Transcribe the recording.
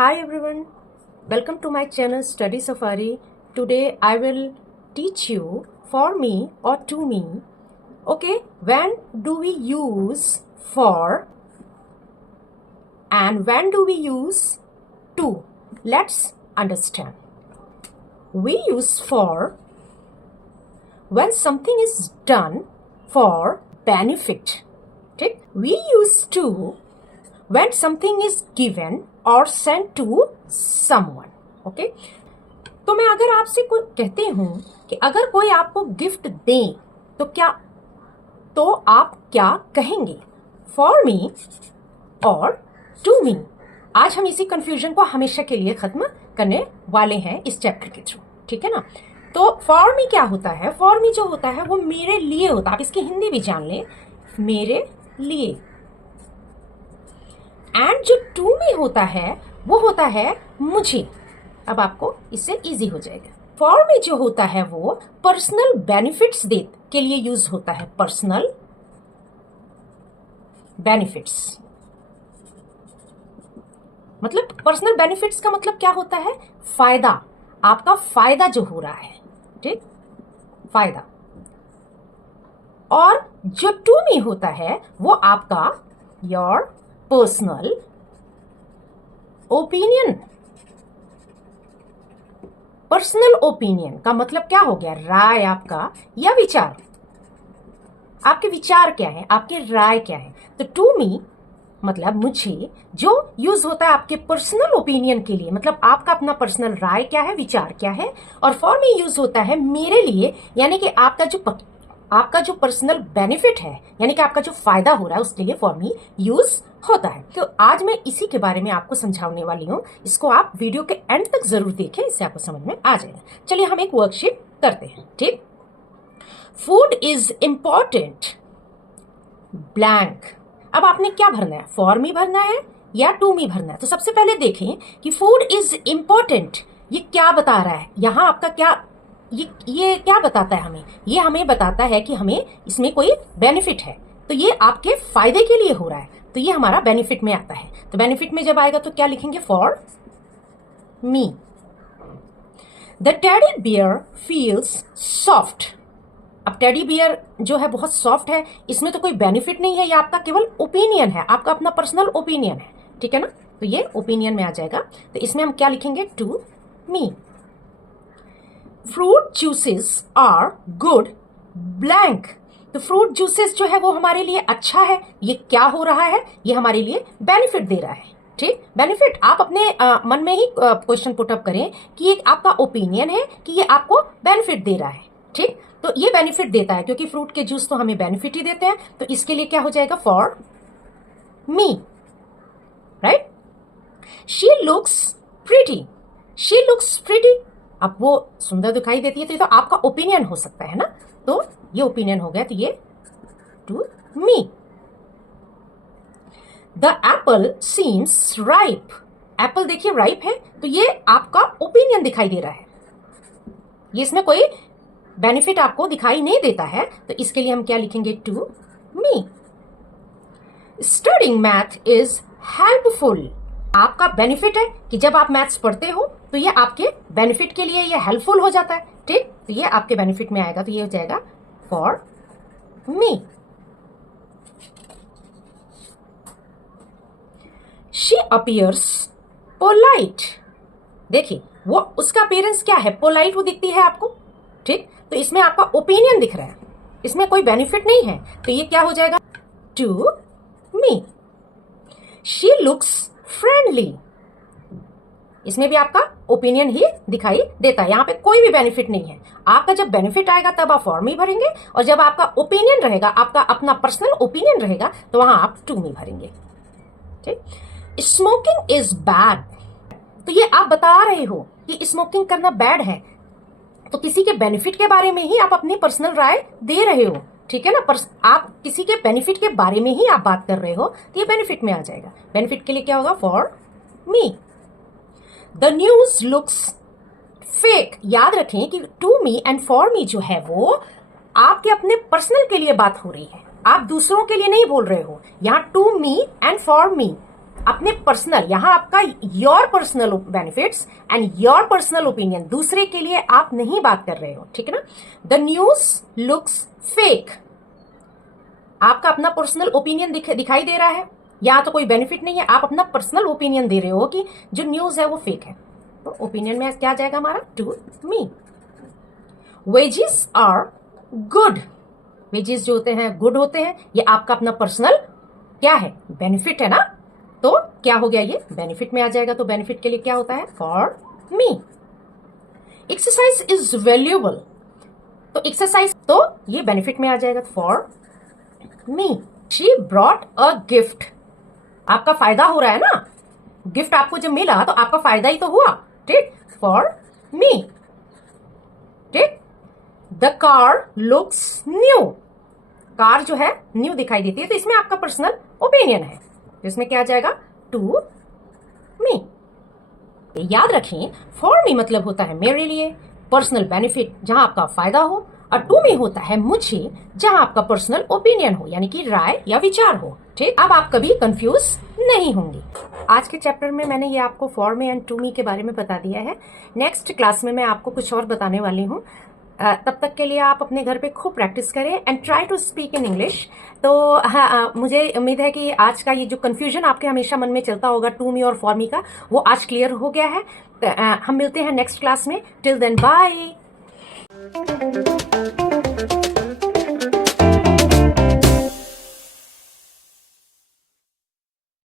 Hi everyone, welcome to my channel Study Safari. Today I will teach you for me or to me. Okay, when do we use for and when do we use to? Let's understand. We use for when something is done for benefit. Okay, we use to when something is given or sent to someone. Okay, तो मैं अगर आपसे कोई कहते हूं कि अगर कोई आपको गिफ्ट दे तो आप क्या कहेंगे? फॉर मी और टू मी. आज हम इसी कंफ्यूजन को हमेशा के लिए खत्म करने वाले हैं इस चैप्टर के थ्रू. ठीक है ना? तो फॉर मी क्या होता है? फॉर मी जो होता है वो मेरे लिए होता है. आप इसकी हिंदी भी जान लें, मेरे लिए. एंड जो टू मी होता है वो होता है मुझे. अब आपको इससे इजी हो जाएगा. फॉर मी जो होता है वो पर्सनल बेनिफिट्स दे के लिए यूज होता है. पर्सनल बेनिफिट्स मतलब पर्सनल बेनिफिट्स का मतलब क्या होता है? फायदा. आपका फायदा जो हो रहा है, ठीक, फायदा. और जो टू मी होता है वो आपका your personal opinion. Personal opinion का मतलब क्या हो गया? राय आपका या विचार. आपके विचार क्या है, आपके राय क्या है. तो टू मी मतलब मुझे, जो यूज होता है आपके पर्सनल ओपिनियन के लिए, मतलब आपका अपना पर्सनल राय क्या है, विचार क्या है. और फॉर मी यूज होता है मेरे लिए, यानी कि आपका जो पर्सनल बेनिफिट है, यानी कि आपका जो फायदा हो रहा है उसके लिए फॉर मी यूज होता है. तो आज मैं इसी के बारे में आपको समझाने वाली हूँ. इसको आप वीडियो के एंड तक जरूर देखें, इससे आपको समझ में आ जाएगा. चलिए हम एक वर्कशीट करते हैं. ठीक. Food is important blank. अब आपने क्या भरना है? फॉर मी भरना है या टू मी भरना है? तो सबसे पहले देखें कि फूड इज इंपॉर्टेंट ये क्या बता रहा है. यहां आपका क्या, ये क्या बताता है हमें? ये हमें बताता है कि हमें इसमें कोई बेनिफिट है, तो ये आपके फायदे के लिए हो रहा है, तो ये हमारा बेनिफिट में आता है. तो बेनिफिट में जब आएगा तो क्या लिखेंगे? For me. The teddy bear feels soft. अब टेडी बियर जो है बहुत सॉफ्ट है, इसमें तो कोई बेनिफिट नहीं है, ये आपका केवल ओपिनियन है, आपका अपना पर्सनल ओपिनियन है. ठीक है ना? तो ये ओपिनियन में आ जाएगा. तो इसमें हम क्या लिखेंगे? To me. Fruit juices are good blank. तो फ्रूट जूसेस जो है वो हमारे लिए अच्छा है. ये क्या हो रहा है? ये हमारे लिए बेनिफिट दे रहा है. ठीक, बेनिफिट. आप अपने मन में ही क्वेश्चन पुट अप करें कि ये आपका ओपिनियन है कि ये आपको बेनिफिट दे रहा है. ठीक, तो ये बेनिफिट देता है क्योंकि फ्रूट के जूस तो हमें बेनिफिट ही देते हैं. तो इसके लिए क्या हो जाएगा? For me. Right. She looks pretty. She looks pretty. अब वो सुंदर दिखाई देती है, तो ये तो आपका ओपिनियन हो सकता है ना. तो ये ओपिनियन हो गया, तो ये to me. The Apple seems ripe. Apple देखिए राइप है, तो ये आपका ओपिनियन दिखाई दे रहा है. ये इसमें कोई बेनिफिट आपको दिखाई नहीं देता है, तो इसके लिए हम क्या लिखेंगे? To me. Studying math is helpful. आपका बेनिफिट है कि जब आप मैथ्स पढ़ते हो तो ये आपके बेनिफिट के लिए ये हेल्पफुल हो जाता है. ठीक, तो ये आपके बेनिफिट में आएगा, तो ये हो जाएगा for me. She appears polite. देखिए वो उसका अपीयरेंस क्या है? पोलाइट वो दिखती है आपको. ठीक, तो इसमें आपका ओपिनियन दिख रहा है, इसमें कोई बेनिफिट नहीं है, तो ये क्या हो जाएगा? To me. She looks friendly. इसमें भी आपका ओपिनियन ही दिखाई देता है, यहां पे कोई भी बेनिफिट नहीं है. आपका जब बेनिफिट आएगा तब आप फॉर मी भरेंगे, और जब आपका ओपिनियन रहेगा, आपका अपना पर्सनल ओपिनियन रहेगा, तो वहां आप टू मी भरेंगे. ठीक. Smoking is bad. तो ये आप बता रहे हो कि स्मोकिंग करना बैड है, तो किसी के बेनिफिट के बारे में ही आप अपनी पर्सनल राय दे रहे हो. ठीक है ना? आप किसी के बेनिफिट के बारे में ही आप बात कर रहे हो, तो ये बेनिफिट में आ जाएगा. बेनिफिट के लिए क्या होगा? For me. The news looks fake. याद रखें कि to me and for me जो है वो आपके अपने पर्सनल के लिए बात हो रही है, आप दूसरों के लिए नहीं बोल रहे हो. यहाँ to me and for me अपने पर्सनल, यहां आपका your personal benefits and your personal opinion, दूसरे के लिए आप नहीं बात कर रहे हो, ठीक है ना। द न्यूज लुक्स फेक, आपका अपना पर्सनल ओपिनियन दिखाई दे रहा है, यहां तो कोई बेनिफिट नहीं है, आप अपना पर्सनल ओपिनियन दे रहे हो कि जो न्यूज है वो फेक है। तो ओपिनियन में क्या जाएगा हमारा, to me. Wages are good, wages जो होते हैं गुड होते हैं, ये आपका अपना पर्सनल क्या है, बेनिफिट है ना, तो क्या हो गया, ये बेनिफिट में आ जाएगा। तो बेनिफिट के लिए क्या होता है, for me. Exercise is valuable, तो एक्सरसाइज तो ये बेनिफिट में आ जाएगा, for me. She brought a gift, आपका फायदा हो रहा है ना, गिफ्ट आपको जब मिला तो आपका फायदा ही तो हुआ, ठीक, फॉर मी, ठीक। The car looks new, car जो है न्यू दिखाई देती है, तो इसमें आपका पर्सनल ओपिनियन है, इसमें क्या आ जाएगा, टू मी। याद रखें, फॉर मी मतलब होता है मेरे लिए, पर्सनल बेनिफिट जहां आपका फायदा हो, और टू मी होता है मुझे, जहां आपका पर्सनल ओपिनियन हो, यानी कि राय या विचार हो, ठीक। अब आप कभी कंफ्यूज नहीं होंगे। आज के चैप्टर में मैंने ये आपको for me and to me के बारे में बता दिया है। नेक्स्ट क्लास में मैं आपको कुछ और बताने वाली हूँ। तब तक के लिए आप अपने घर पे खूब प्रैक्टिस करें and try to speak in English. तो हाँ, मुझे उम्मीद है कि आज का ये जो कंफ्यूजन आपके हमेशा मन में चलता होगा टू मी और फॉर मी का, वो आज क्लियर हो गया है। हम मिलते हैं नेक्स्ट क्लास में। Till then bye.